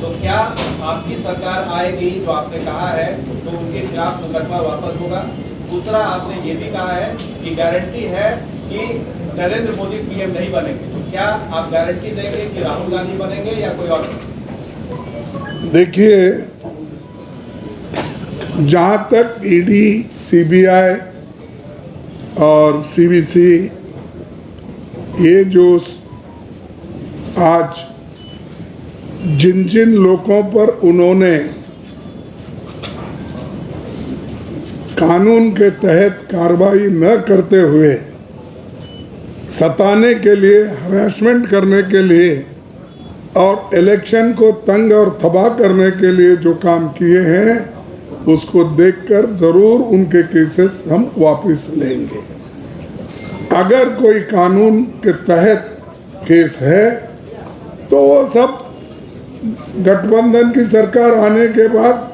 तो क्या आपकी सरकार आएगी जो आपने कहा है तो उनके खिलाफ मुकदमा वापस होगा? दूसरा, आपने ये भी कहा है कि गारंटी है कि नरेंद्र मोदी पीएम नहीं बनेंगे, तो क्या आप गारंटी देंगे कि राहुल गांधी बनेंगे या कोई और? देखिए, जहाँ तक ईडी, सीबीआई और सीवीसी ये जो आज जिन जिन लोगों पर उन्होंने कानून के तहत कार्रवाई न करते हुए सताने के लिए, हरासमेंट करने के लिए और इलेक्शन को तंग और तबाह करने के लिए जो काम किए हैं, उसको देखकर ज़रूर उनके केसेस हम वापस लेंगे। अगर कोई कानून के तहत केस है तो वो सब गठबंधन की सरकार आने के बाद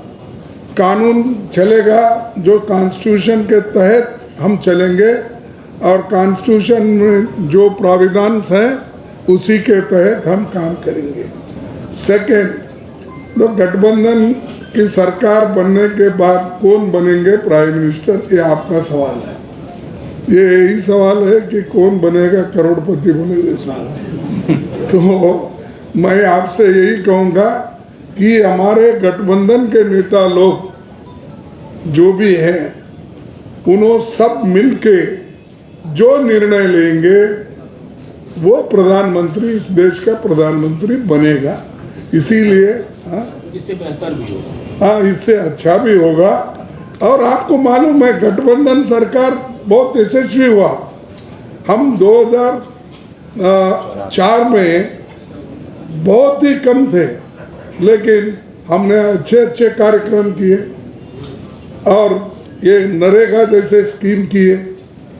कानून चलेगा, जो कॉन्स्टिट्यूशन के तहत हम चलेंगे और कॉन्स्टिट्यूशन में जो प्राविधान हैं उसी के तहत हम काम करेंगे। सेकेंड, तो गठबंधन की सरकार बनने के बाद कौन बनेंगे प्राइम मिनिस्टर, ये आपका सवाल है। ये यही सवाल है कि कौन बनेगा करोड़पति बने जैसा है। तो मैं आपसे यही कहूँगा कि हमारे गठबंधन के नेता लोग जो भी हैं, उन्होंने सब मिलके जो निर्णय लेंगे वो प्रधानमंत्री, इस देश का प्रधानमंत्री बनेगा। इसीलिए इससे बेहतर भी होगा, हाँ, इससे अच्छा भी होगा। और आपको मालूम है गठबंधन सरकार बहुत यशस्वी हुआ। हम 2004 में बहुत ही कम थे, लेकिन हमने अच्छे अच्छे कार्यक्रम किए और ये नरेगा जैसे स्कीम किए,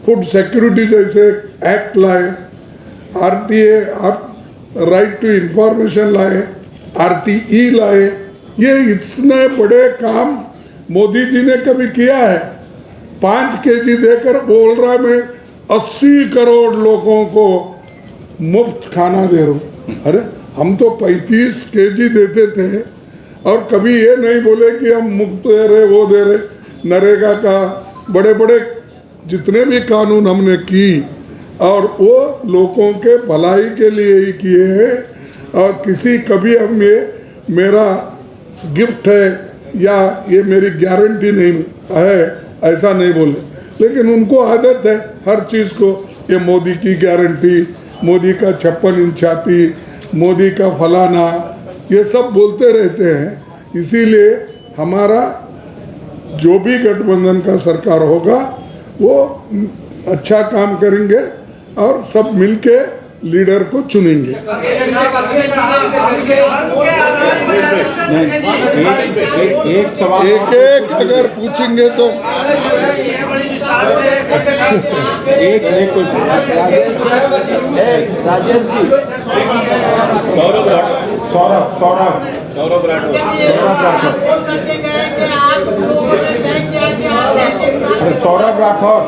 फूड सिक्योरिटी जैसे एक्ट लाए, आरटीए, राइट टू इंफॉर्मेशन लाए, आरटीई लाए। ये इतने बड़े काम मोदी जी ने कभी किया है। 5 केजी देकर बोल रहा मैं 80 करोड़ लोगों को मुफ्त खाना दे रहा हूँ। अरे हम तो 35 केजी देते थे और कभी ये नहीं बोले कि हम मुफ्त दे रहे, वो दे रहे। नरेगा का बड़े बड़े जितने भी कानून हमने की और वो लोगों के भलाई के लिए ही किए हैं। और किसी कभी हम ये मेरा गिफ्ट है या ये मेरी गारंटी नहीं है ऐसा नहीं बोले, लेकिन उनको आदत है हर चीज़ को, ये मोदी की गारंटी, मोदी का 56 इंच छाती, मोदी का फलाना, ये सब बोलते रहते हैं। इसीलिए हमारा जो भी गठबंधन का सरकार होगा वो अच्छा काम करेंगे और सब मिलके लीडर को चुनेंगे। एक सवाल, एक अगर पूछेंगे तो एक Rajesh ji, Saurabh Rathore.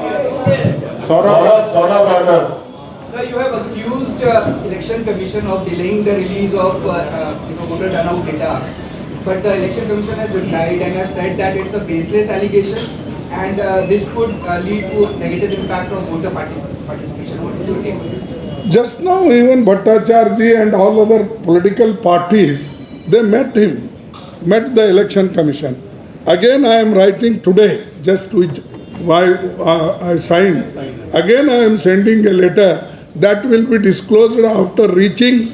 Sir, you have accused Election Commission of delaying the release of voter turnout data, but the Election Commission has replied and has said that it's a baseless allegation and this could lead to negative impact on voter participation. What is your take on it? just now even Bhattacharya ji and all other political parties, they met the election commission. Again I am writing today, just why I signed. Again I am sending a letter that will be disclosed after reaching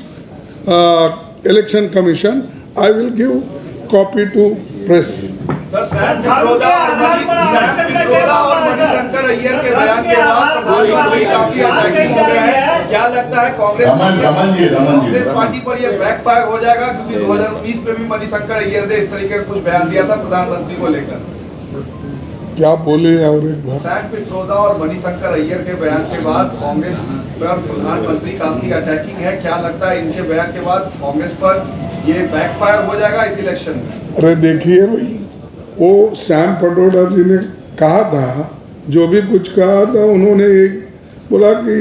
election commission. I will give copy to press. Sir, Sam Pitroda और मणिशंकर अय्यर के बयान के बाद प्रधानमंत्री काफी attacking हो गए हैं। क्या लगता है कांग्रेस पार्टी पर यह बैकफायर हो जाएगा, क्योंकि 2019 में भी मणिशंकर अय्यर ने इस तरीके का कुछ बयान दिया था प्रधानमंत्री को लेकर? क्या बोले और एक बार? सैम पित्रोदा और मणिशंकर अय्यर के बयान के बाद कांग्रेस पर प्रधानमंत्री काफी अटैकिंग है। क्या लगता है इनके बयान के बाद कांग्रेस पर ये बैकफायर हो जाएगा इस इलेक्शन में? अरे देखिए भाई, वो सैम पित्रोदा जी ने कहा था, जो भी कुछ कहा था उन्होंने एक बोला कि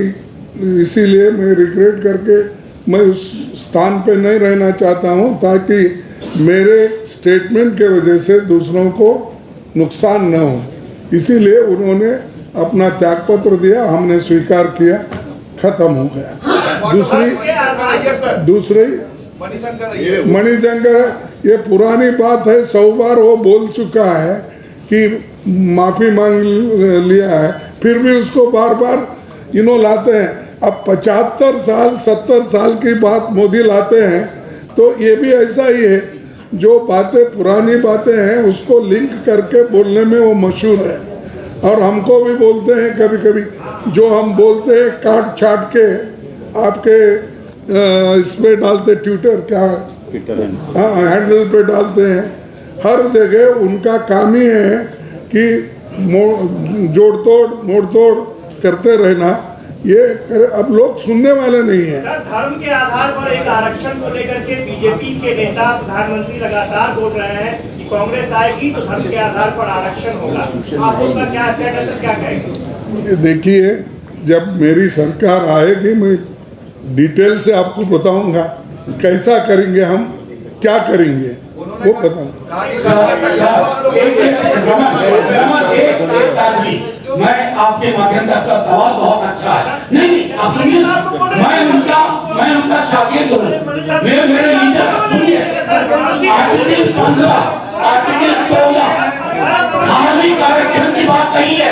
इसीलिए मैं रिग्रेट करके मैं उस स्थान पे नहीं रहना चाहता हूँ, ताकि मेरे स्टेटमेंट के वजह से दूसरों को नुकसान न हो, इसीलिए उन्होंने अपना त्यागपत्र दिया, हमने स्वीकार किया, खत्म हो गया। दूसरी मणिशंकर, ये पुरानी बात है, 100 बार वो बोल चुका है कि माफी मांग लिया है, फिर भी उसको बार बार लाते हैं। अब 75 साल 70 साल की बात मोदी लाते हैं, तो ये भी ऐसा ही है, जो बातें पुरानी बातें हैं उसको लिंक करके बोलने में वो मशहूर है। और हमको भी बोलते हैं कभी कभी, जो हम बोलते हैं काट छाट के आपके इसमें डालते, ट्विटर क्या हैंडल पे डालते हैं, हर जगह उनका काम ही है कि जोड़ तोड़ मोड़ तोड़ करते रहना। ये अब लोग सुनने वाले नहीं हैं। सर, धर्म के आधार पर एक आरक्षण को लेकर के बीजेपी के नेता प्रधानमंत्री लगातार बोल रहे हैं कि कांग्रेस आएगी तो धर्म के आधार पर आरक्षण होगा। आप उनका क्या स्टेटस है, क्या कहेंगे? देखिए, जब मेरी सरकार आएगी मैं डिटेल से आपको बताऊंगा कैसा करेंगे, हम क्या करेंगे वो बताऊंगा। मैं आपके माध्यम से, आपका सवाल बहुत अच्छा है। नहीं आप सुनिए, मैं उनका शागिर्द हूँ, मेरे लीडर सुनिए। आर्टिकल 15, आर्टिकल 16 धार्मिक आरक्षण की बात नहीं है,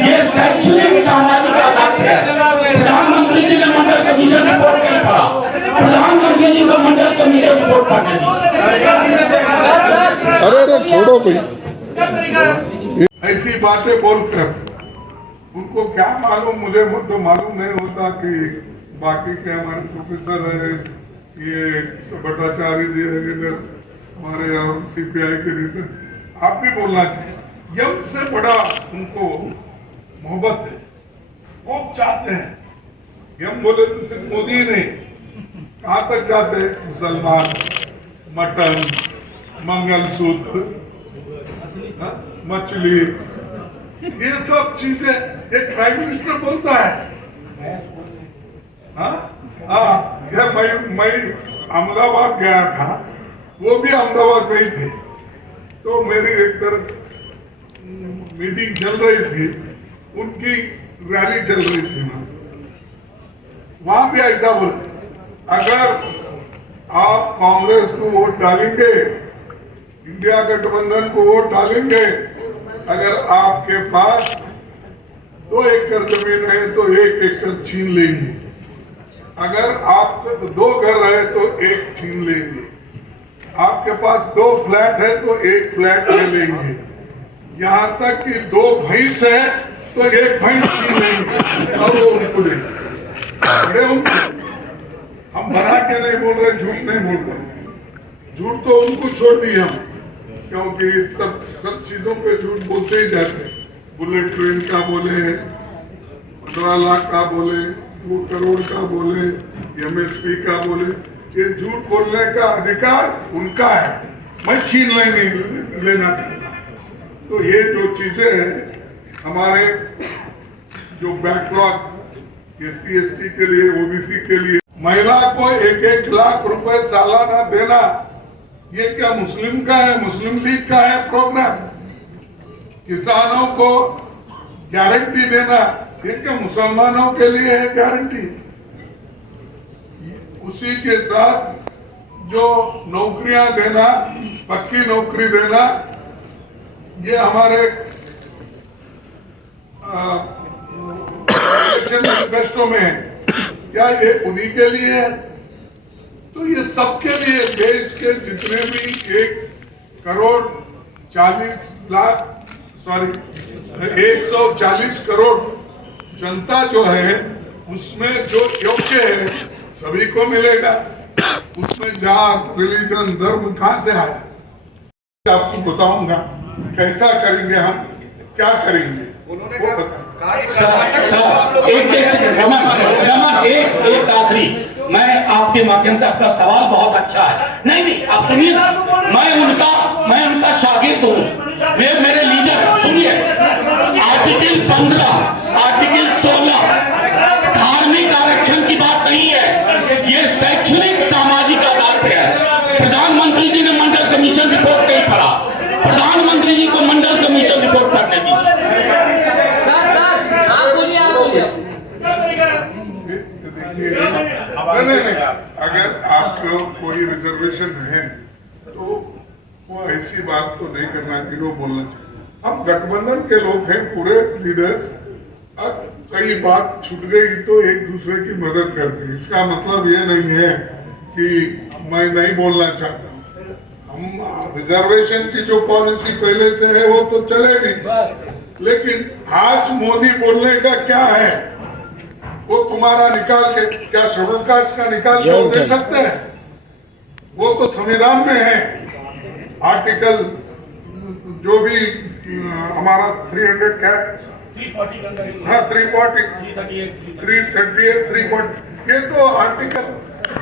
ये शैक्षणिक सामाजिक आधार है। प्रधानमंत्री जी ने मंडल कमीशन रिपोर्ट नहीं पढ़ा, प्रधानमंत्री जी को मंडल कमीशन रिपोर्ट पढ़ने दी। अरे छोड़ो भाई, ऐसी बातें बोलकर उनको क्या मालूम, मुझे तो मालूम नहीं होता कि बाकी के हमारे प्रोफेसर है, ये भट्टाचार्य जी है, इधर हमारे CPI के नेता, आप भी बोलना चाहिए। यम से बड़ा उनको मोहब्बत है, वो चाहते हैं। यम बोले तो सिर्फ मोदी ही नहीं, कहाँ तक जाते हैं, मुसलमान, मटन, मंगलसूत्र, मछली, ये सब चीजें एक प्राइम मिनिस्टर बोलता है। मैं अहमदाबाद गया था, वो भी अहमदाबाद में ही थे, तो मेरी एक तरफ मीटिंग चल रही थी, उनकी रैली चल रही थी, वहां भी ऐसा बोले, अगर आप कांग्रेस को वोट डालेंगे, इंडिया गठबंधन को वोट डालेंगे, अगर आपके पास 2 एकड़ जमीन है तो 1 एकड़ छीन लेंगे, अगर आप 2 घर है तो 1 छीन लेंगे, आपके पास 2 फ्लैट है तो 1 फ्लैट ले लेंगे, यहाँ तक कि 2 भैंस है तो 1 भैंस छीन लेंगे और वो उनको देंगे। हम बना के नहीं बोल रहे, झूठ नहीं बोल रहे, झूठ तो उनको छोड़ दिए हम, क्योंकि सब चीजों पे झूठ बोलते ही जाते हैं। बुलेट ट्रेन का बोले, 15 लाख का बोले, 2 करोड़ का बोले, MSP का बोले, ये झूठ बोलने का अधिकार उनका है, मैं छीन नहीं लेना चाहता। तो ये जो चीजें हैं हमारे, जो बैकलॉग SC ST के लिए, OBC के लिए, महिला को 1-1 लाख रुपए सालाना देना, ये क्या मुस्लिम का है, मुस्लिम लीग का है प्रोग्राम? किसानों को गारंटी देना, ये क्या मुसलमानों के लिए है गारंटी? उसी के साथ जो नौकरियां देना, पक्की नौकरी देना, ये हमारे इलेक्शन मैनिफेस्टो में है। क्या ये उन्हीं के लिए है? तो ये सबके लिए, देश के जितने भी 140 करोड़ जनता जो है, उसमें जो योग्य है सभी को मिलेगा। उसमें जात, रिलीजन, धर्म कहां से आया? आपको बताऊंगा कैसा करेंगे हम, क्या करेंगे वो बता। एक आखिरी, मैं आपके माध्यम से, आपका सवाल बहुत अच्छा है। नहीं आप सुनिए, मैं उनका शागिर्द हूँ, मेरे लीडर सुनिए। आर्टिकल 15, आर्टिकल 16 धार्मिक आरक्षण की बात नहीं है, ये शैक्षणिक सामाजिक आधार पे है। प्रधानमंत्री जी ने मंडल कमीशन रिपोर्ट नहीं पड़ा। प्रधानमंत्री जी को मंडल कमीशन रिपोर्ट पढ़ने दीजिए। नहीं, अगर आपको कोई रिजर्वेशन है तो वो ऐसी बात तो नहीं करना चाहिए, वो बोलना चाहिए। हम गठबंधन के लोग हैं, पूरे लीडर्स, अब कई बात छूट गई तो एक दूसरे की मदद करते हैं। इसका मतलब ये नहीं है कि मैं नहीं बोलना चाहता। हम रिजर्वेशन की जो पॉलिसी पहले से है वो तो चलेगी, लेकिन आज मोदी बोलने का क्या है वो तुम्हारा निकाल के क्या शेड्यूल कास्ट का निकाल के वो दे सकते हैं? वो तो संविधान में है, आर्टिकल जो भी हमारा 300 क्या है, 340, 338, 340, ये तो आर्टिकल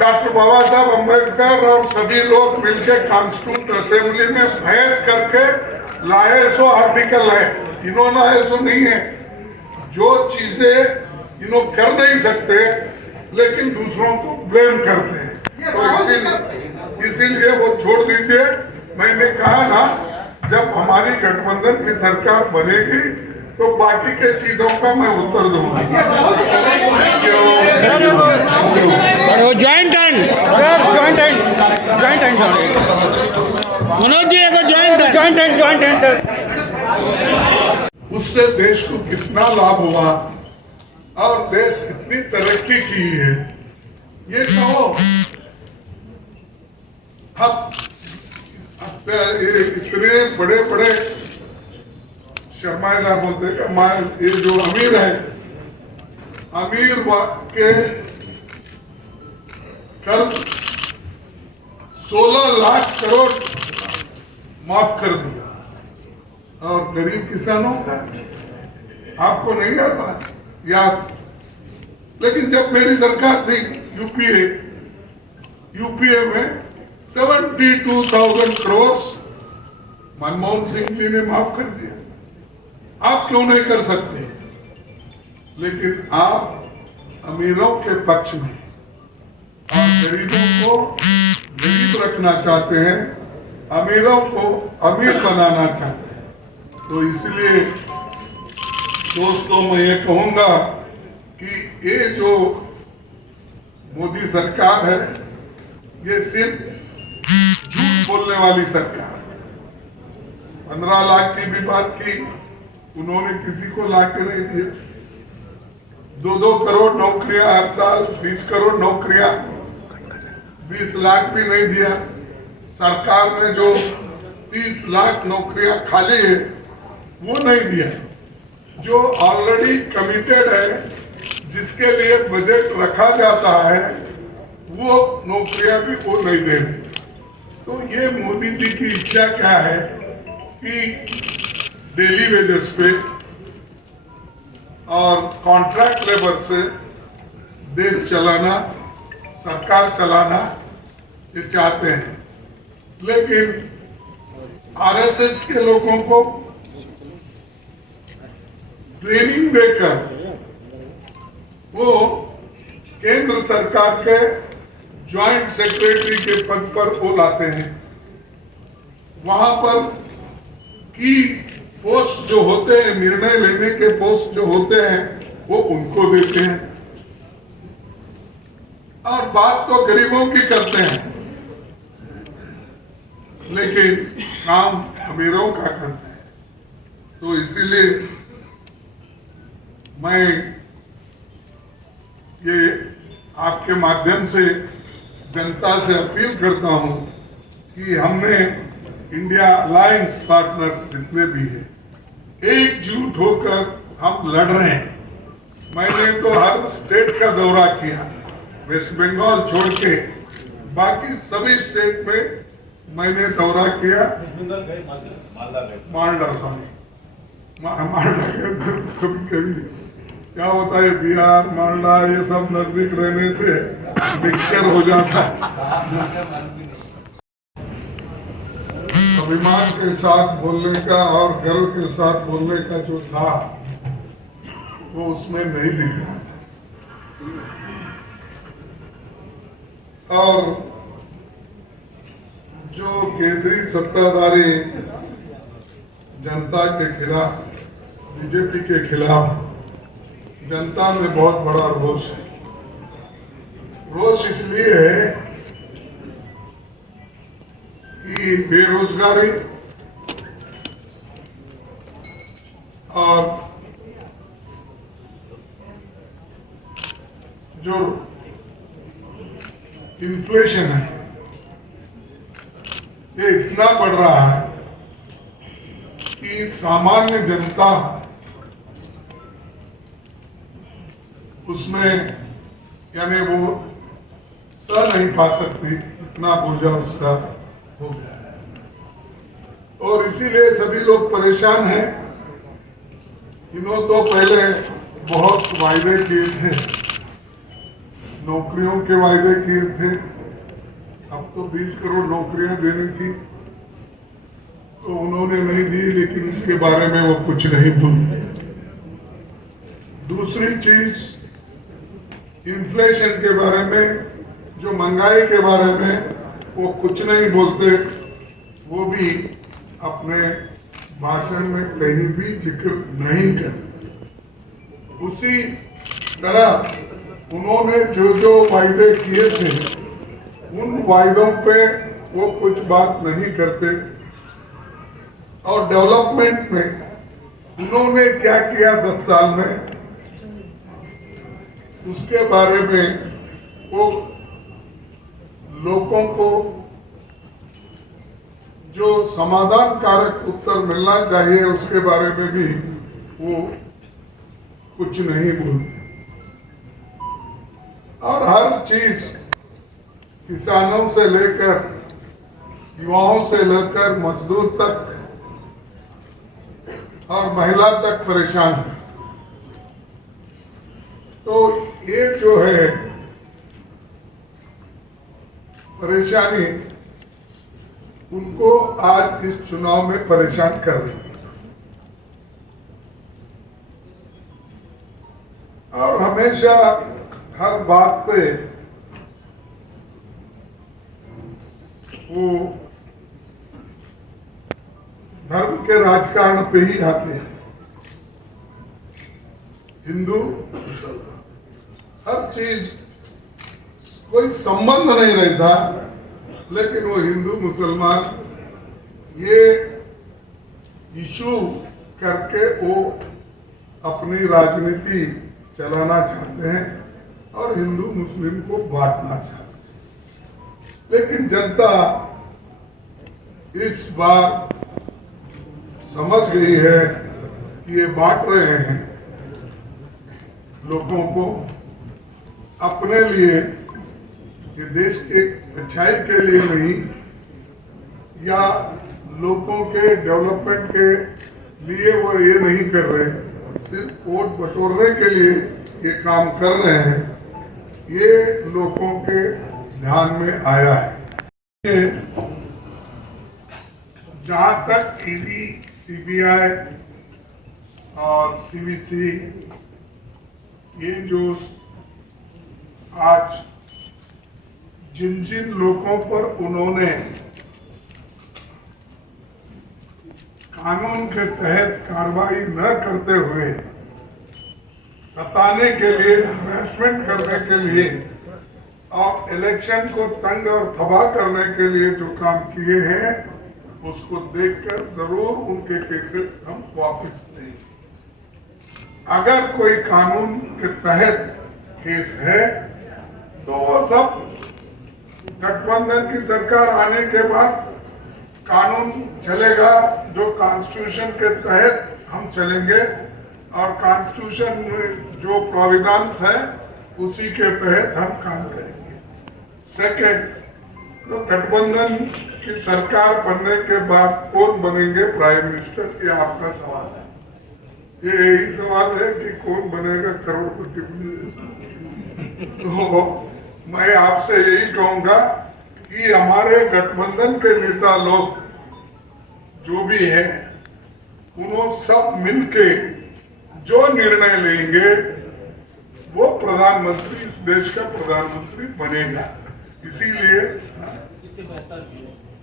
डॉक्टर बाबा साहब अम्बेडकर और सभी लोग मिलकर कॉन्स्टिट्यूंट असेंबली में बहस करके लाए, सो आर्टिकल है, इन्होंने ऐसा नहीं है। जो चीजें इन्हों कर नहीं सकते लेकिन दूसरों को ब्लेम करते हैं, तो इसीलिए वो छोड़ दीजिए। मैंने कहा ना, जब हमारी गठबंधन की सरकार बनेगी तो बाकी के चीजों का मैं उत्तर दूंगा। Joint hand Manoj ji, joint hand sir. उससे देश को कितना लाभ हुआ और देश कितनी तरक्की की है ये कहो। अब इतने बड़े बड़े सरमाएदार बोलते हैं, ये जो अमीर है, अमीर के कर्ज 16 लाख करोड़ माफ कर दिया, और गरीब किसानों का आपको नहीं आता याद। लेकिन जब मेरी सरकार थी यूपीए में 72,000 करोड़ मनमोहन सिंह जी ने माफ कर दिया। आप क्यों नहीं कर सकते? लेकिन आप अमीरों के पक्ष में और गरीबों को गरीब रखना चाहते हैं, अमीरों को अमीर बनाना चाहते हैं। तो इसलिए दोस्तों मैं ये कहूंगा कि ये जो मोदी सरकार है ये सिर्फ झूठ बोलने वाली सरकार है। 15 लाख की भी बात की, उन्होंने किसी को ला के नहीं दिया। 2-2 करोड़ नौकरियां हर साल, 20 करोड़ नौकरियां, 20 लाख भी नहीं दिया। सरकार ने जो 30 लाख नौकरियां खाली है वो नहीं दिया। जो ऑलरेडी कमिटेड है, जिसके लिए बजट रखा जाता है, वो नौकरियां भी वो नहीं दे रहे। तो ये मोदी जी की इच्छा क्या है कि डेली वेजेस पे और कॉन्ट्रैक्ट लेबर से देश चलाना, सरकार चलाना ये चाहते हैं। लेकिन आरएसएस के लोगों को ट्रेनिंग देकर वो केंद्र सरकार के ज्वाइंट सेक्रेटरी के पद पर वो लाते हैं। वहां पर की पोस्ट जो होते हैं, निर्णय लेने के पोस्ट जो होते हैं, वो उनको देते हैं और बात तो गरीबों की करते हैं, लेकिन काम अमीरों का करते हैं। तो इसीलिए मैं ये आपके माध्यम से जनता से अपील करता हूं कि हमने इंडिया अलायंस पार्टनर्स जितने भी हैं, एकजुट होकर हम लड़ रहे हैं। मैंने तो हर स्टेट का दौरा किया, वेस्ट बंगाल छोड़ के बाकी सभी स्टेट में मैंने दौरा किया। मालदा कभी क्या होता है, बिहार, मालदा ये सब नजदीक रहने से मिक्सचर हो जाता है। अभिमान के साथ बोलने का और गर्व के साथ बोलने का जो था वो उसमें नहीं दिख रहा था। और जो केंद्रीय सत्ताधारी जनता के खिलाफ, बीजेपी के खिलाफ जनता में बहुत बड़ा रोष है। रोष इसलिए है कि बेरोजगारी और जो इन्फ्लेशन है ये इतना बढ़ रहा है कि सामान्य जनता उसमें यानी वो सह नहीं पा सकती, इतना बोझा उसका हो गया है और इसीलिए सभी लोग परेशान हैं। इन्होंने तो पहले बहुत वायदे किए थे, नौकरियों के वायदे किए थे, अब तो 20 करोड़ नौकरियां देनी थी तो उन्होंने नहीं दी, लेकिन उसके बारे में वो कुछ नहीं बोलते। दूसरी चीज इन्फ्लेशन के बारे में, जो महंगाई के बारे में वो कुछ नहीं बोलते, वो भी अपने भाषण में कहीं भी जिक्र नहीं करते। उसी तरह उन्होंने जो जो वायदे किए थे उन वायदों पे वो कुछ बात नहीं करते और डेवलपमेंट में उन्होंने क्या किया 10 साल में उसके बारे में वो लोगों को जो समाधान कारक उत्तर मिलना चाहिए उसके बारे में भी वो कुछ नहीं बोलते और हर चीज किसानों से लेकर युवाओं से लेकर मजदूर तक और महिला तक परेशान है। तो ये जो है परेशानी उनको आज इस चुनाव में परेशान कर रही है और हमेशा हर बात पे वो धर्म के राजकारण पे ही आते हैं। हिंदू मुसलमान हर चीज कोई संबंध नहीं रहता, लेकिन वो हिंदू मुसलमान ये इशू करके वो अपनी राजनीति चलाना चाहते हैं और हिंदू मुस्लिम को बांटना चाहते हैं। लेकिन जनता इस बार समझ गई है कि ये बांट रहे हैं लोगों को अपने लिए, ये देश के अच्छाई के लिए नहीं या लोगों के डेवलपमेंट के लिए वो ये नहीं कर रहे, सिर्फ वोट बटोरने के लिए ये काम कर रहे हैं। ये लोगों के ध्यान में आया है। जहां तक ईडी, सीबीआई और सीवीसी ये जो आज जिन जिन लोगों पर उन्होंने कानून के तहत कार्रवाई न करते हुए सताने के लिए, हरासमेंट करने के लिए और इलेक्शन को तंग और तबाह करने के लिए जो काम किए हैं उसको देखकर जरूर उनके केसेस हम वापस लेंगे। अगर कोई कानून के तहत केस है तो वो सब गठबंधन की सरकार आने के बाद कानून चलेगा, जो कॉन्स्टिट्यूशन के तहत हम चलेंगे और कॉन्स्टिट्यूशन में जो प्रोविडेंस है उसी के तहत हम काम करेंगे। सेकंड, तो गठबंधन की सरकार बनने के बाद कौन बनेंगे प्राइम मिनिस्टर, ये आपका सवाल है। ये यही सवाल है कि कौन बनेगा करोड़पति बनेगा। तो मैं आपसे यही कहूंगा कि हमारे गठबंधन के नेता लोग जो भी है उन्होंने सब मिलके जो निर्णय लेंगे वो प्रधानमंत्री, इस देश का प्रधानमंत्री बनेगा। इसीलिए इससे बेहतर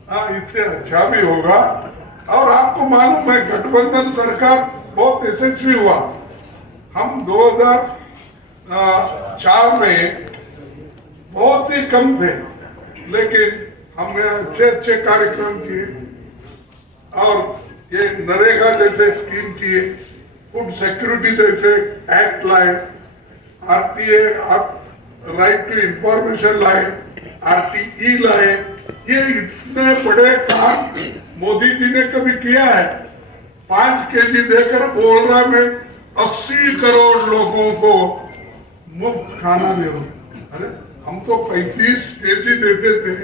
हाँ, इससे अच्छा भी होगा। और आपको मालूम है गठबंधन सरकार बहुत यशस्वी हुआ। हम 2004 में बहुत ही कम थे, लेकिन हमने अच्छे अच्छे कार्यक्रम किए और ये नरेगा जैसे स्कीम किए, फूड सिक्योरिटी जैसे एक्ट लाए, आरटीए राइट टू इंफॉर्मेशन लाए, आरटीई लाए। ये इतने बड़े काम मोदी जी ने कभी किया है। 5 केजी देकर बोल रहा मैं 80 करोड़ लोगों को मुफ्त खाना दे रहा हूं। अरे हम तो 35 केजी देते थे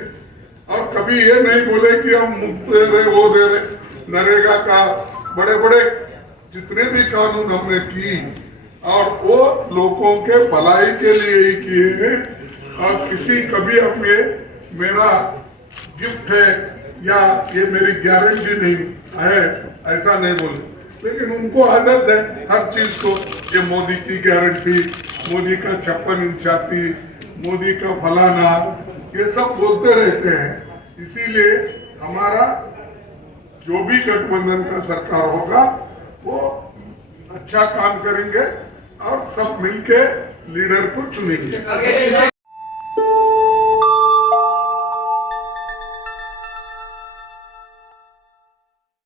और कभी ये नहीं बोले कि हम मुफ्त दे रहे, वो दे रहे। नरेगा का बड़े बड़े जितने भी कानून हमने की और वो लोगों के भलाई के लिए ही किए हैं। और किसी कभी हम ये मेरा गिफ्ट है या ये मेरी गारंटी नहीं है ऐसा नहीं बोले, लेकिन उनको आदत है हर चीज को, ये मोदी की गारंटी, मोदी का 56 इंच छाती, मोदी का फलाना, ये सब बोलते रहते हैं। इसीलिए हमारा जो भी गठबंधन का सरकार होगा वो अच्छा काम करेंगे और सब मिलके लीडर को चुनेंगे।